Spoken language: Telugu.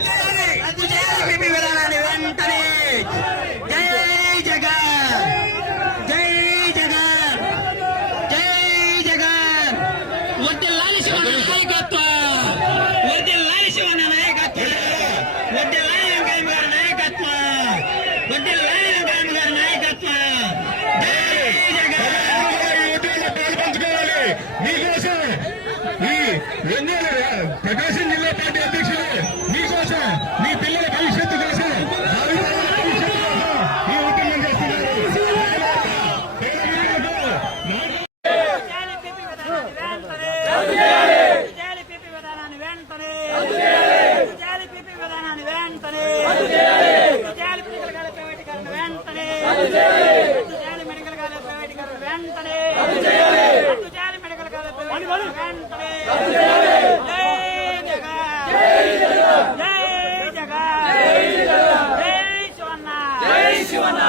రద్దు చేయాలి పిపి విధానాన్ని వెంటనే. జై జగన్, జై జగన్, జై జగన్. వర్ధిల్లాలి శివన్న నాయకత్వం, వర్ధిల్లాలి శివన్న నాయకత్వం, వర్ధిల్లాలి వెంకయ్య గారి నాయకత్వం, వర్ధిల్లాలి వెంకయ్య గారి నాయకత్వం. జై జగన్. పాల్పంచుకోవాలి మీకోసం. ఈ ప్రకాశం జిల్లా పార్టీ అధ్యక్షులు మీకోసం, మీ పిల్లల భవిష్యత్తు కోసం ఈ ఉద్యమం చేస్తున్నారు. జై శివన్న.